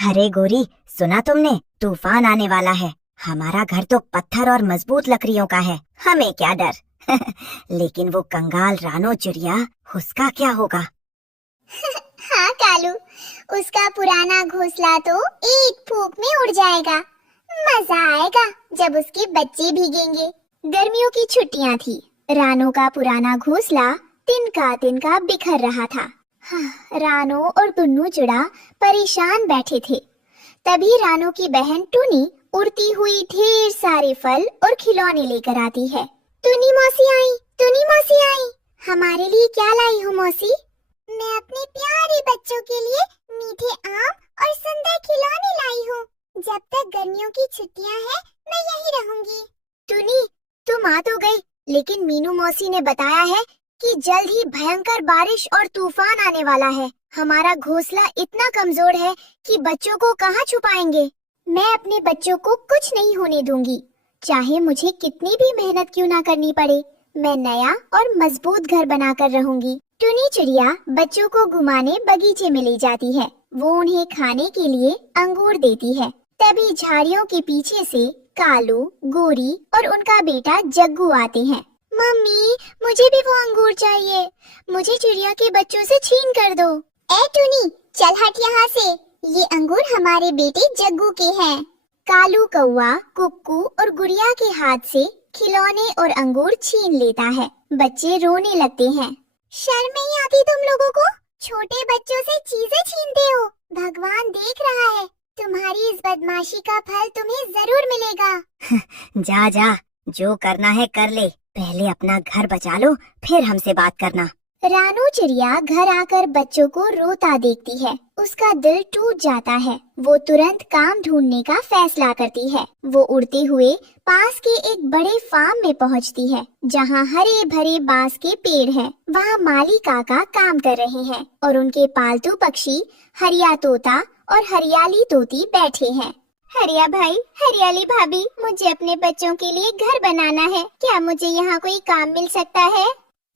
अरे गोरी, सुना तुमने? तूफान आने वाला है। हमारा घर तो पत्थर और मजबूत लकड़ियों का है, हमें क्या डर। लेकिन वो कंगाल रानो चिड़िया, उसका क्या होगा? हाँ कालू, उसका पुराना घोंसला तो एक फूंक में उड़ जाएगा। मजा आएगा जब उसके बच्चे भीगेंगे। गर्मियों की छुट्टियां थी। रानो का पुराना घोंसला तिनका तिनका बिखर रहा था। हाँ, रानो और टुन्नू चिड़ा परेशान बैठे थे। तभी रानो की बहन टुनी उड़ती हुई ढेर सारे फल और खिलौने लेकर आती है। टुनी मौसी आई, टुनी मौसी आई। हमारे लिए क्या लाई हो मौसी? मैं अपने प्यारे बच्चों के लिए मीठे आम और सुंदर खिलौने लाई हूँ। जब तक गर्मियों की छुट्टियाँ हैं, मैं यहीं रहूंगी। टुनी, तुम आ तो गई, लेकिन मीनू मौसी ने बताया है कि जल्द ही भयंकर बारिश और तूफान आने वाला है। हमारा घोंसला इतना कमजोर है कि बच्चों को कहाँ छुपाएंगे। मैं अपने बच्चों को कुछ नहीं होने दूंगी, चाहे मुझे कितनी भी मेहनत क्यों ना करनी पड़े। मैं नया और मजबूत घर बनाकर रहूंगी। टुनी चिड़िया बच्चों को घुमाने बगीचे में ले जाती है। वो उन्हें खाने के लिए अंगूर देती है। तभी झाड़ियों के पीछे से कालू, गोरी और उनका बेटा जग्गू आते हैं। मम्मी, मुझे भी वो अंगूर चाहिए। मुझे चिड़िया के बच्चों से छीन कर दो। ए टुनी, चल हट यहाँ से। ये अंगूर हमारे बेटे जग्गू के हैं। कालू कौवा, कुक्कू और गुड़िया के हाथ से खिलौने और अंगूर छीन लेता है। बच्चे रोने लगते हैं। शर्म नहीं आती तुम लोगों को? छोटे बच्चों से चीजें छीनते हो। भगवान देख रहा है। तुम्हारी इस बदमाशी का फल तुम्हें जरूर मिलेगा। जा जा, जो करना है कर ले। पहले अपना घर बचा लो, फिर हमसे बात करना। रानो चिड़िया घर आकर बच्चों को रोता देखती है। उसका दिल टूट जाता है। वो तुरंत काम ढूंढने का फैसला करती है। वो उड़ते हुए पास के एक बड़े फार्म में पहुंचती है, जहां हरे भरे बांस के पेड़ हैं। वहां माली काका काम कर रहे हैं और उनके पालतू पक्षी हरिया तोता और हरियाली तोती बैठे हैं। हरिया भाई, हरियाली भाभी, मुझे अपने बच्चों के लिए घर बनाना है। क्या मुझे यहाँ कोई काम मिल सकता है?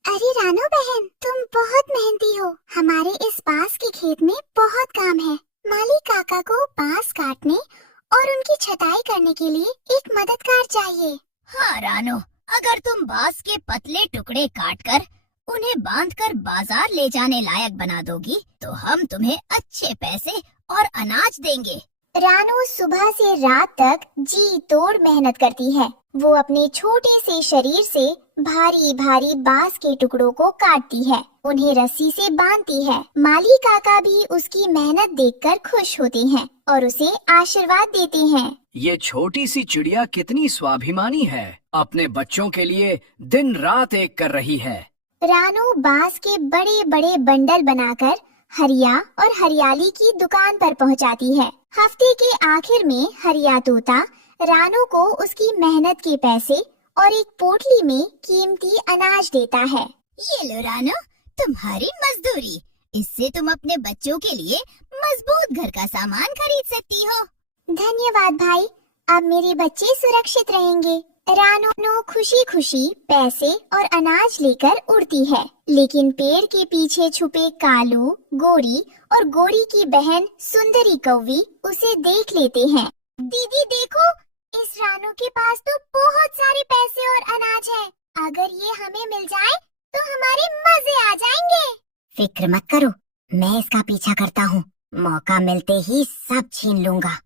अरे रानो बहन, तुम बहुत मेहनती हो। हमारे इस बांस के खेत में बहुत काम है। माली काका को बांस काटने और उनकी छटाई करने के लिए एक मददगार चाहिए। हाँ रानो, अगर तुम बांस के पतले टुकड़े काटकर उन्हें बांधकर बाजार ले जाने लायक बना दोगी, तो हम तुम्हें अच्छे पैसे और अनाज देंगे। रानो सुबह से रात तक जी तोड़ मेहनत करती है। वो अपने छोटे से शरीर से भारी भारी बांस के टुकड़ों को काटती है, उन्हें रस्सी से बांधती है। माली काका भी उसकी मेहनत देखकर खुश होते हैं और उसे आशीर्वाद देते हैं। ये छोटी सी चिड़िया कितनी स्वाभिमानी है, अपने बच्चों के लिए दिन रात एक कर रही है। रानो बांस के बड़े बड़े बंडल बनाकर हरिया और हरियाली की दुकान पर पहुंचाती है। हफ्ते के आखिर में हरिया तोता रानो को उसकी मेहनत के पैसे और एक पोटली में कीमती अनाज देता है। ये लो रानो, तुम्हारी मजदूरी। इससे तुम अपने बच्चों के लिए मजबूत घर का सामान खरीद सकती हो। धन्यवाद भाई, अब मेरे बच्चे सुरक्षित रहेंगे। रानो खुशी खुशी पैसे और अनाज लेकर उड़ती है, लेकिन पेड़ के पीछे छुपे कालू, गोरी और गोरी की बहन सुंदरी कौवी उसे देख लेते हैं। दीदी देखो, इस रानो के पास तो बहुत सारे पैसे और अनाज है। अगर ये हमें मिल जाए तो हमारे मजे आ जाएंगे। फिक्र मत करो, मैं इसका पीछा करता हूँ। मौका मिलते ही सब छीन लूंगा।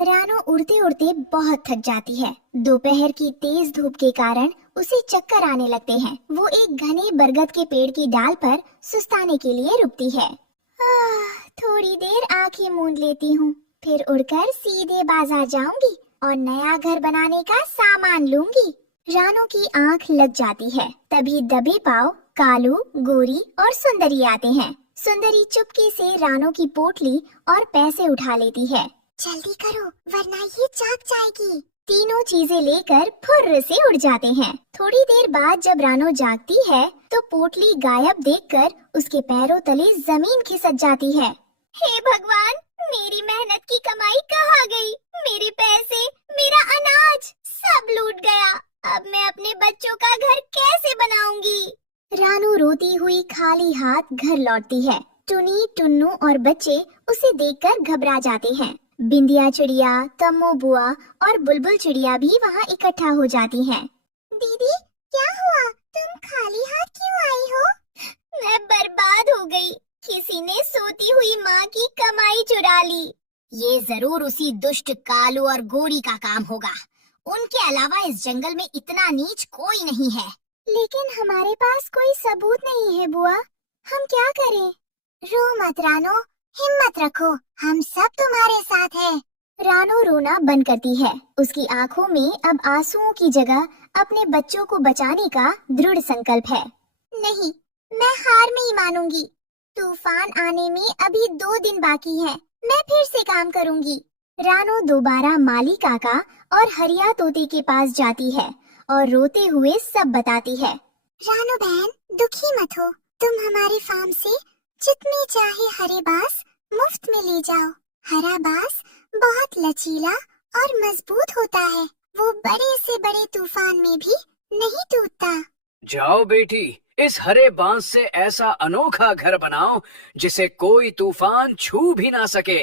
रानो उड़ते उड़ते बहुत थक जाती है। दोपहर की तेज धूप के कारण उसे चक्कर आने लगते हैं। वो एक घने बरगद के पेड़ की डाल पर सुस्ताने के लिए रुकती है। थोड़ी देर आंखें मूंद लेती हूँ, फिर उड़कर सीधे बाजार जाऊंगी और नया घर बनाने का सामान लूंगी। रानो की आंख लग जाती है। तभी दबे पांव कालू, गोरी और सुंदरी आते हैं। सुंदरी चुपके से रानो की पोटली और पैसे उठा लेती है। जल्दी करो, वरना ये जाग जाएगी। तीनों चीजें लेकर फुर्र से उड़ जाते हैं। थोड़ी देर बाद जब रानो जागती है तो पोटली गायब देखकर उसके पैरों तले जमीन खिसक जाती है। हे भगवान, मेरी मेहनत की कमाई कहाँ गई? मेरे पैसे, मेरा अनाज सब लूट गया। अब मैं अपने बच्चों का घर कैसे बनाऊंगी? रानो रोती हुई खाली हाथ घर लौटती है। टुनी, टुन्नू और बच्चे उसे देखकर घबरा जाते हैं। बिंदिया चिड़िया, तम्मू बुआ और बुलबुल चिड़िया भी वहाँ इकट्ठा हो जाती हैं। दीदी, क्या हुआ? तुम खाली हाथ क्यों आई हो? मैं बर्बाद हो गई। किसी ने सोती हुई माँ की कमाई चुरा ली। ये जरूर उसी दुष्ट कालू और गोरी का काम होगा। उनके अलावा इस जंगल में इतना नीच कोई नहीं है। लेकिन हमारे पास कोई सबूत नहीं है बुआ, हम क्या करें? रो मत रानो, हिम्मत रखो, हम सब तुम्हारे साथ हैं। रानो रोना बंद करती है। उसकी आंखों में अब आंसुओं की जगह अपने बच्चों को बचाने का दृढ़ संकल्प है। नहीं, मैं हार नहीं मानूंगी। तूफान आने में अभी 2 दिन बाकी है। मैं फिर से काम करूंगी। रानो दोबारा माली काका और हरिया तोते के पास जाती है और रोते हुए सब बताती है। रानो बहन, दुखी मत हो। तुम हमारी फार्म से जितने चाहे हरे बांस मुफ्त में ले जाओ। हरा बांस बहुत लचीला और मजबूत होता है। वो बड़े से बड़े तूफान में भी नहीं टूटता। जाओ बेटी, इस हरे बांस से ऐसा अनोखा घर बनाओ जिसे कोई तूफान छू भी ना सके।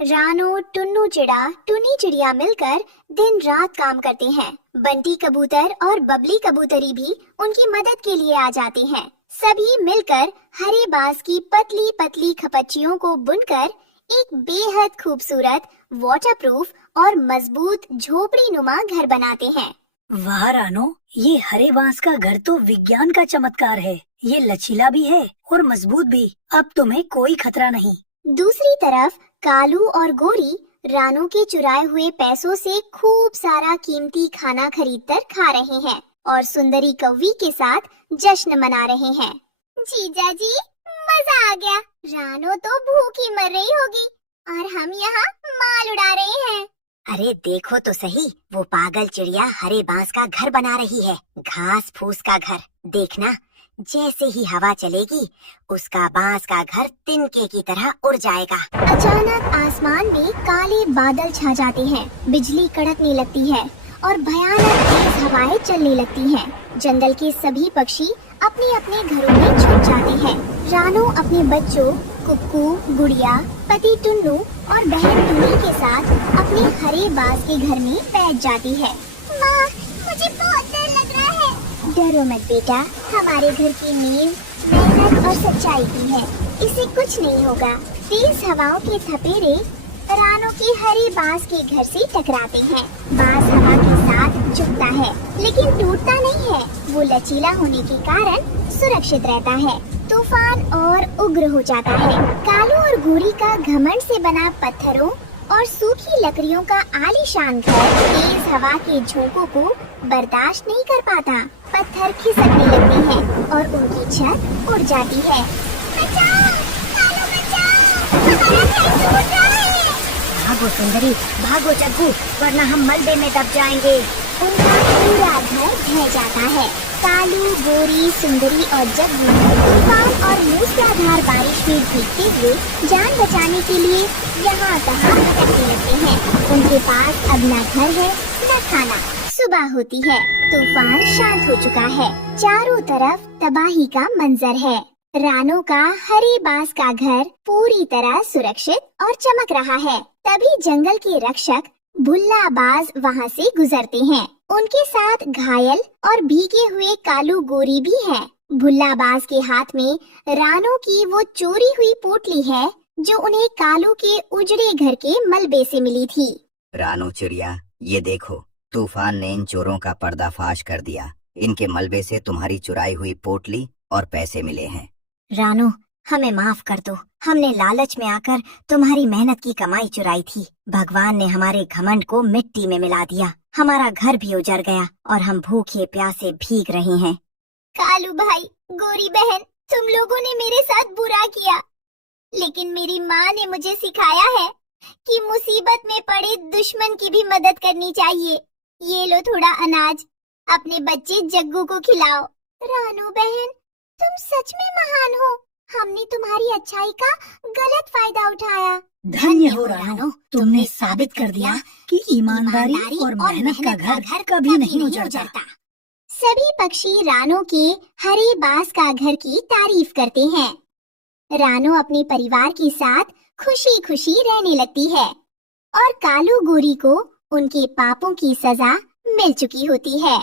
रानो, टुन्नू चिड़ा, टुनी चिड़िया मिलकर दिन रात काम करते हैं। बंटी कबूतर और बबली कबूतरी भी उनकी मदद के लिए आ जाते हैं। सभी मिलकर हरे बांस की पतली पतली खपच्चियों को बुनकर एक बेहद खूबसूरत, वाटरप्रूफ और मजबूत झोपड़ी नुमा घर बनाते हैं। वाह रानो, ये हरे बांस का घर तो विज्ञान का चमत्कार है। ये लचीला भी है और मजबूत भी। अब तुम्हें कोई खतरा नहीं। दूसरी तरफ कालू और गोरी रानो के चुराए हुए पैसों से खूब सारा कीमती खाना खरीदकर खा रहे हैं और सुंदरी कौवी के साथ जश्न मना रहे हैं। जीजा जी, मजा आ गया। रानो तो भूखी मर रही होगी और हम यहाँ माल उड़ा रहे हैं। अरे देखो तो सही, वो पागल चिड़िया हरे बांस का घर बना रही है। घास फूस का घर। देखना, जैसे ही हवा चलेगी उसका बांस का घर तिनके की तरह उड़ जाएगा। अचानक आसमान में काले बादल छा जाते हैं। बिजली कड़कने लगती है और भयानक तेज हवाएं चलने लगती हैं। जंगल के सभी पक्षी अपने अपने घरों में छुप जाते हैं। रानो अपने बच्चों कुक्कू, गुड़िया, पति टुन्नू और बहन टुनी के साथ अपने हरे बांस के घर में बैठ जाती है। माँ, मुझे बहुत डर लग रहा है। डरो मत बेटा, हमारे घर की नींव मेहनत और सच्चाई की है। इसे कुछ नहीं होगा। तेज हवाओं के थपेड़े रानो के हरे बांस के घर से टकराते हैं। बांस हवा के साथ झुकता है लेकिन टूटता नहीं है। वो लचीला होने के कारण सुरक्षित रहता है। तूफान और उग्र हो जाता है। कालू और गोरी का घमंड से बना पत्थरों और सूखी लकड़ियों का आलीशान घर तेज हवा के झोंकों को बर्दाश्त नहीं कर पाता। पत्थर खिसकने लगते हैं और उनकी छत उड़ जाती है। बचाओ, कालू बचाओ, हमारा घर टूट रहा है। भागो सुंदरी, भागो जग्गू, वरना हम मलबे में दब जाएंगे। उनका पूरा घर ढह जाता है। कालू, गोरी, सुंदरी और जग्गू तूफान और मूसलाधार बारिश में भीगते हुए जान बचाने के लिए यहाँ तहाँ भटकने लगते हैं। उनके पास अब न घर है न खाना। सुबह होती है। तूफान शांत हो चुका है। चारों तरफ तबाही का मंजर है। रानो का हरे बांस का घर पूरी तरह सुरक्षित और चमक रहा है। तभी जंगल के रक्षक भुल्लाबाज वहाँ से गुजरते हैं। उनके साथ घायल और भीगे हुए कालू गोरी भी हैं। भुल्लाबाज के हाथ में रानो की वो चोरी हुई पोटली है जो उन्हें कालू के उजड़े घर के मलबे से मिली थी। रानो चिड़िया, ये देखो, तूफान ने इन चोरों का पर्दाफाश कर दिया। इनके मलबे से तुम्हारी चुराई हुई पोटली और पैसे मिले हैं। रानो, हमें माफ कर दो। हमने लालच में आकर तुम्हारी मेहनत की कमाई चुराई थी। भगवान ने हमारे घमंड को मिट्टी में मिला दिया। हमारा घर भी उजड़ गया और हम भूखे प्यासे भीग रहे हैं। कालू भाई, गोरी बहन, तुम लोगों ने मेरे साथ बुरा किया, लेकिन मेरी माँ ने मुझे सिखाया है कि मुसीबत में पड़े दुश्मन की भी मदद करनी चाहिए। ये लो थोड़ा अनाज, अपने बच्चे जग्गू को खिलाओ। रानू बहन, तुम सच में महान हो। हमने तुम्हारी अच्छाई का गलत फायदा उठाया। धन्य हो रानो, तुमने साबित कर दिया कि ईमानदारी और मेहनत का घर कभी नहीं उजड़ता। सभी पक्षी रानो के हरे बांस का घर की तारीफ करते हैं। रानो अपने परिवार के साथ खुशी खुशी रहने लगती है। और कालू गोरी को उनके पापों की सजा मिल चुकी होती है।